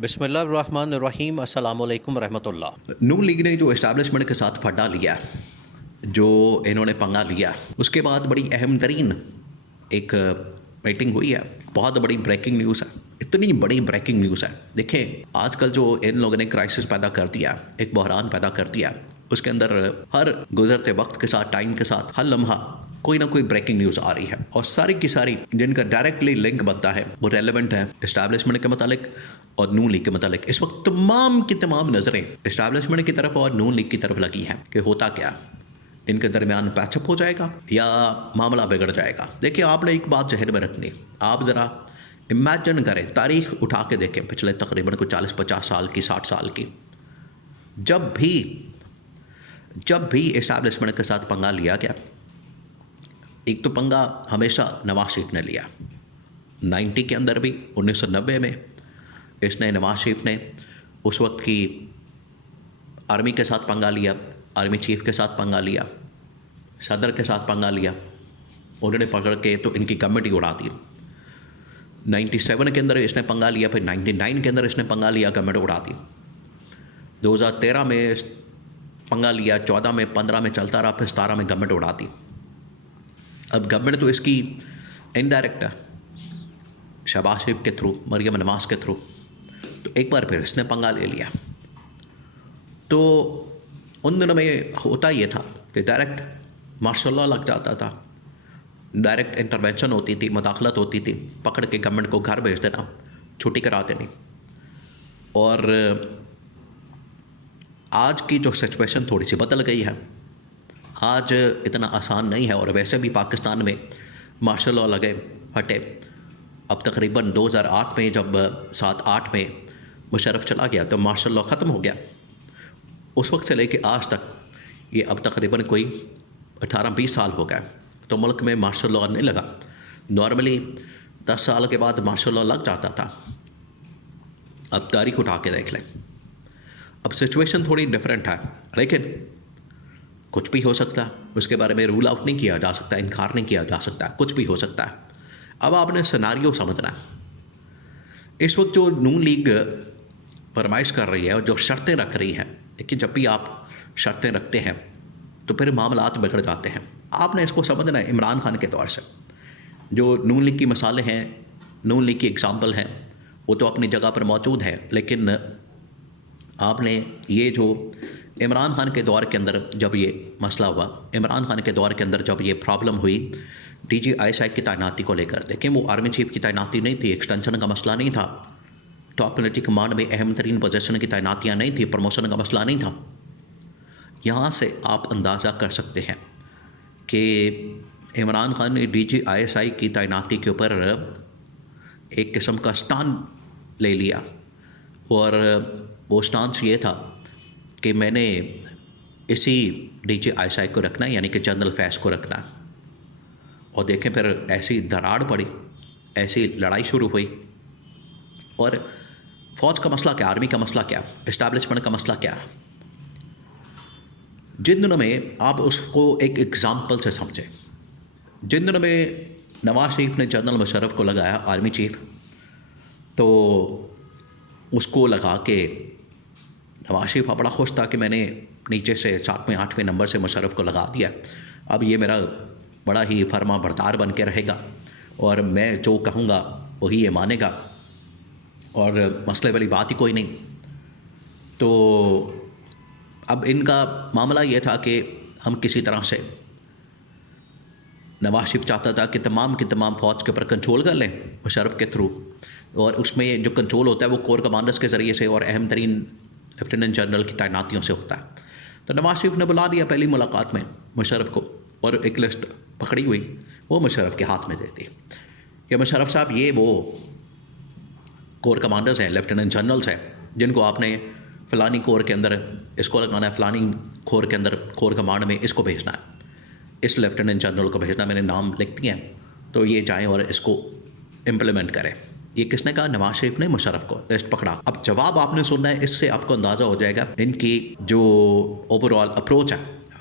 बिस्मिल्लाहिर्रहमानिर्रहीम अस्सलामुअलैकुम रहमतुल्लाह। नून लीग ने जो एस्टैब्लिशमेंट के साथ फड्डा लिया, जो इन्होंने पंगा लिया, उसके बाद बड़ी अहम तरीन एक मीटिंग हुई है। बहुत बड़ी ब्रेकिंग न्यूज़ है, इतनी बड़ी ब्रेकिंग न्यूज़ है। देखें, आजकल जो इन लोगों ने क्राइसिस पैदा कर दिया, एक बहरान पैदा कर दिया, उसके अंदर हर गुजरते वक्त के साथ, टाइम के साथ, हर लम्हा कोई ना कोई ब्रेकिंग न्यूज़ आ रही है और सारी की सारी जिनका डायरेक्टली लिंक बनता है वो रेलेवेंट है एस्टैब्लिशमेंट के मतलब और नून लीग के मतलब। इस वक्त तमाम की तमाम नज़रें एस्टैब्लिशमेंट की तरफ और नून लीग की तरफ लगी हैं कि होता क्या, इनके दरमियान पैचअप हो जाएगा या मामला बिगड़ जाएगा। देखिए, आपने एक बात जहन में रखनी, आप ज़रा इमेजिन करें, तारीख उठा के देखें पिछले तकरीबन को 40-50 साल की, 60 साल की, जब भी एस्टैब्लिशमेंट के साथ पंगा लिया गया, एक तो पंगा हमेशा नवाज शरीफ ने लिया। 90 के अंदर भी, 1990 में इसने, नवाज शरीफ ने उस वक्त की आर्मी के साथ पंगा लिया, आर्मी चीफ के साथ पंगा लिया, सदर के साथ पंगा लिया, उन्होंने पकड़ के तो इनकी कमेटी उड़ा दी। 97 के अंदर इसने पंगा लिया, फिर 99 के अंदर इसने पंगा लिया, गवर्नमेंट उड़ा दी। 2013 में पंगा लिया, 14 में, 15 में चलता रहा, फिर 17 में गवर्नमेंट उड़ा दी। अब गवर्नमेंट तो इसकी इनडायरेक्ट है, शहबाज शरीफ के थ्रू, मरियम नवाज के थ्रू, तो एक बार फिर इसने पंगा ले लिया। तो उन दिनों में होता ये था कि डायरेक्ट मार्शल लॉ लग जाता था, डायरेक्ट इंटरवेंशन होती थी, मुदाखलत होती थी, पकड़ के गवर्नमेंट को घर भेज देना, छुट्टी करा देनी। और आज की जो सिचुएशन थोड़ी सी बदल गई है, आज इतना आसान नहीं है। और वैसे भी पाकिस्तान में मार्शल लॉ लगे हटे, अब तकरीबन 2008 में, जब 7-8 में मुशर्रफ चला गया तो मार्शल लॉ ख़त्म हो गया। उस वक्त से लेके आज तक ये अब तकरीबन कोई 18-20 साल हो गए तो मुल्क में मार्शल लॉ नहीं लगा। नॉर्मली 10 साल के बाद मार्शल लॉ लग जाता था। अब तारीख उठा के देख लें, अब सिचुएशन थोड़ी डिफरेंट है, लेकिन कुछ भी हो सकता है, उसके बारे में रूल आउट नहीं किया जा सकता, इनकार नहीं किया जा सकता, कुछ भी हो सकता है। अब आपने सिनारियो समझना है। इस वक्त जो नून लीग फरमाइश कर रही है और जो शर्तें रख रही है, देखिए, जब भी आप शर्तें रखते हैं तो फिर मामलात बिगड़ जाते हैं। आपने इसको समझना है इमरान खान के तौर से। जो नून लीग की मिसालें हैं, नून लीग की एग्जाम्पल हैं, वो तो अपनी जगह पर मौजूद है, लेकिन आपने ये जो इमरान खान के दौर के अंदर जब ये मसला हुआ, इमरान खान के दौर के अंदर जब ये प्रॉब्लम हुई DGI की तैनाती को लेकर, देखें, वो आर्मी चीफ की तैनाती नहीं थी, एक्सटेंशन का मसला नहीं था, टॉप मिलिट्री कमांड में अहम तरीन पोजीशन की तैनातियाँ नहीं थी, प्रमोशन का मसला नहीं था। यहाँ से आप अंदाज़ा कर सकते हैं कि इमरान खान ने DGI की तैनाती के ऊपर एक किस्म का स्टांड ले लिया, और वो स्टांस ये था कि मैंने इसी DGI को रखना है, यानी कि जनरल फैज़ को रखना है। और देखें, फिर ऐसी दरार पड़ी, ऐसी लड़ाई शुरू हुई, और फ़ौज का मसला क्या, आर्मी का मसला क्या, इस्टेब्लिशमेंट का मसला क्या। जिन दिनों में आप उसको एक एग्ज़ाम्पल से समझें, जिन दिनों में नवाज शरीफ ने जनरल मुशर्रफ को लगाया आर्मी चीफ, तो उसको लगा के नवाज शरीफ बड़ा खुश था कि मैंने नीचे से 7वें 8वें नंबर से मुशर्रफ को लगा दिया, अब ये मेरा बड़ा ही फर्मा बरदार बन के रहेगा और मैं जो कहूँगा वही ये मानेगा, और मसले वाली बात ही कोई नहीं। तो अब इनका मामला ये था कि हम किसी तरह से, नवाज शरीफ चाहता था कि तमाम की तमाम फ़ौज के ऊपर कंट्रोल कर लें मुशर्रफ के थ्रू, और उसमें जो कंट्रोल होता है वो कोर कमांडर्स के ज़रिए से और अहम तरीन लेफ्टिनेंट जनरल की तैनातियों से होता है। तो नवाज शरीफ ने बुला दिया पहली मुलाकात में मुशर्रफ को, और एक लिस्ट पकड़ी हुई, वो मुशर्रफ के हाथ में दे दी कि मुशर्रफ साहब, ये वो कोर कमांडर्स हैं, लेफ्टिनेंट जनरल्स हैं, जिनको आपने फ़लानी कोर के अंदर इसको लगाना है, फ़लानी कोर के अंदर कोर कमांड में इसको भेजना है, इस लेफ्टिनेंट जनरल को भेजना, मैंने नाम लिख दिए हैं, तो ये जाएं और इसको इम्प्लीमेंट करें। ये किसने कहा? नवाज शरीफ ने मुशर्रफ को लिस्ट पकड़ा। अब जवाब आपने सुनना है, इससे आपको अंदाज़ा हो जाएगा इनकी जो ओवरऑल अप्रोच है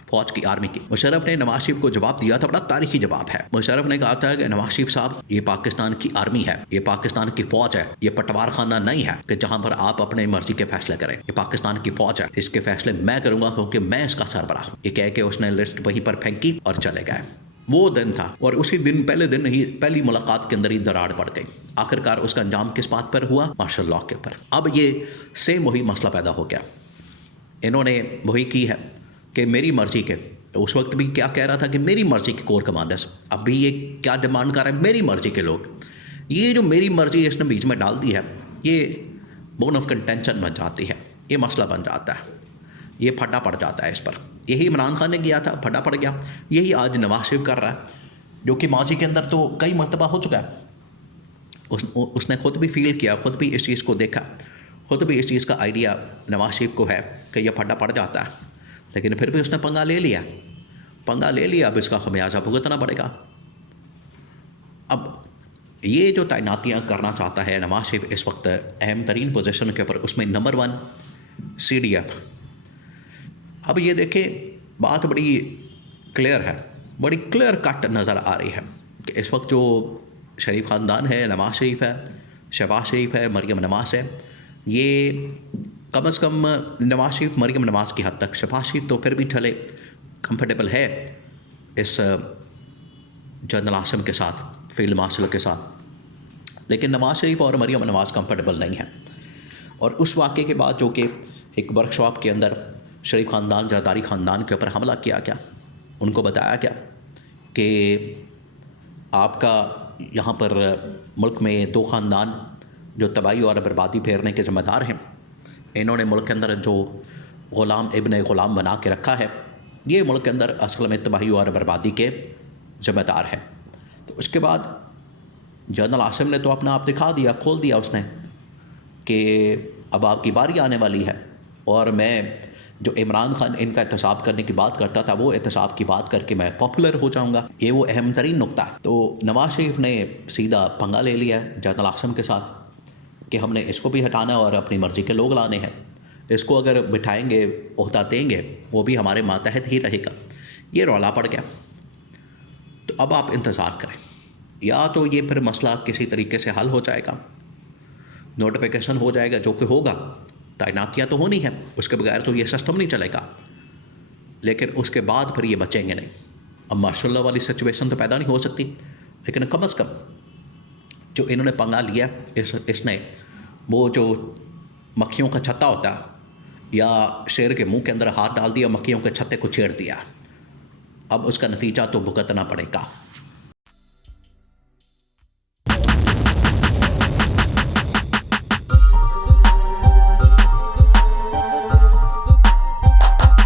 फौज की, आर्मी की। मुशर्रफ ने नवाज शरीफ को जवाब दिया था, बड़ा तारीखी जवाब है। मुशर्रफ ने कहा था कि नवाज शरीफ साहब, ये पाकिस्तान की आर्मी है, ये पाकिस्तान की फौज है, ये पटवार खाना नहीं है कि जहां पर आप अपने मर्जी के फैसले करें। ये पाकिस्तान की फौज है, इसके फैसले मैं करूंगा क्योंकि मैं इसका सरबराह हूं। ये कह के उसने लिस्ट वहीं पर फेंकी और चले गए। वो दिन था और उसी दिन, पहले दिन ही, पहली मुलाकात के अंदर ही दरार पड़ गई। आखिरकार उसका अंजाम किस बात पर हुआ? मार्शल लॉ के ऊपर। अब ये सेम वही मसला पैदा हो गया। इन्होंने वही की है कि मेरी मर्जी के, उस वक्त भी क्या कह रहा था कि मेरी मर्जी के कोर कमांडर्स, अब भी ये क्या डिमांड कर रहे हैं? मेरी मर्जी के लोग। ये जो मेरी मर्जी इसने बीच में डाल दी है, ये बोन ऑफ कंटेंशन बन जाती है, ये मसला बन जाता है, ये फटा पड़ जाता है इस पर। यही इमरान खान ने किया था, फटा पड़ गया। यही आज नवाज शरीफ कर रहा है, जो कि माजी के अंदर तो कई मरतबा हो चुका है। उसने खुद भी फील किया, खुद भी इस चीज़ को देखा, खुद भी इस चीज़ का आइडिया नवाज शरीफ को है कि यह फटा पड़ जाता है, लेकिन फिर भी उसने पंगा ले लिया। अब इसका खमियाजा भुगतना पड़ेगा। अब ये जो तैनातियाँ करना चाहता है नवाज शरीफ इस वक्त अहम तरीन पोजीशन के ऊपर, उसमें नंबर 1 CDF। अब ये देखें, बात बड़ी क्लियर है, बड़ी क्लियर कट नज़र आ रही है कि इस वक्त जो शरीफ ख़ानदान है, नवाज शरीफ है, शहबाज शरीफ है, मरीम नवाज है, ये कम से कम नवाज शरीफ मरीम नवाज की हद तक, शहबाज शरीफ तो फिर भी चले कंफर्टेबल है इस जनरल आसिम के साथ, फील्ड मार्शल के साथ, लेकिन नवाज शरीफ और मरीम नवाज कंफर्टेबल नहीं है। और उस वाक़े के बाद जो कि एक वर्कशॉप के अंदर शरीफ ख़ानदान, जरदारी ख़ानदान के ऊपर हमला किया गया, उनको बताया गया कि आपका यहाँ पर मुल्क में 2 ख़ानदान जो तबाही और बर्बादी फेरने के ज़िम्मेदार हैं, इन्होंने मुल्क के अंदर जो ग़ुलाम इब्न ग़ुलाम बना के रखा है, ये मुल्क के अंदर असल में तबाही और बर्बादी के ज़िम्मेदार है। तो उसके बाद जनरल आसिम ने तो अपना आप दिखा दिया, खोल दिया उसने कि अब आपकी बारी आने वाली है और मैं जो इमरान खान इनका एहतसाब करने की बात करता था, वो एहतसाब की बात करके मैं पॉपुलर हो जाऊंगा। ये वो अहम तरीन नुक्ता है। तो नवाज शरीफ ने सीधा पंगा ले लिया जनरल आसिम के साथ कि हमने इसको भी हटाना और अपनी मर्ज़ी के लोग लाने हैं, इसको अगर बिठाएंगे, ओहदा देंगे, वो भी हमारे मातहत ही रहेगा। ये रौला पड़ गया। तो अब आप इंतज़ार करें, या तो ये फिर मसला किसी तरीके से हल हो जाएगा, नोटिफिकेशन हो जाएगा, जो कि होगा, तैनातियाँ तो होनी है, उसके बगैर तो ये सिस्टम नहीं चलेगा, लेकिन उसके बाद फिर ये बचेंगे नहीं। अब मार्शल लॉ वाली सिचुएशन तो पैदा नहीं हो सकती, लेकिन कम अज़ कम जो इन्होंने पंगा लिया, इसने वो जो मक्खियों का छत्ता होता है या शेर के मुंह के अंदर हाथ डाल दिया, मक्खियों के छत्ते को छेड़ दिया, अब उसका नतीजा तो भुगतना पड़ेगा।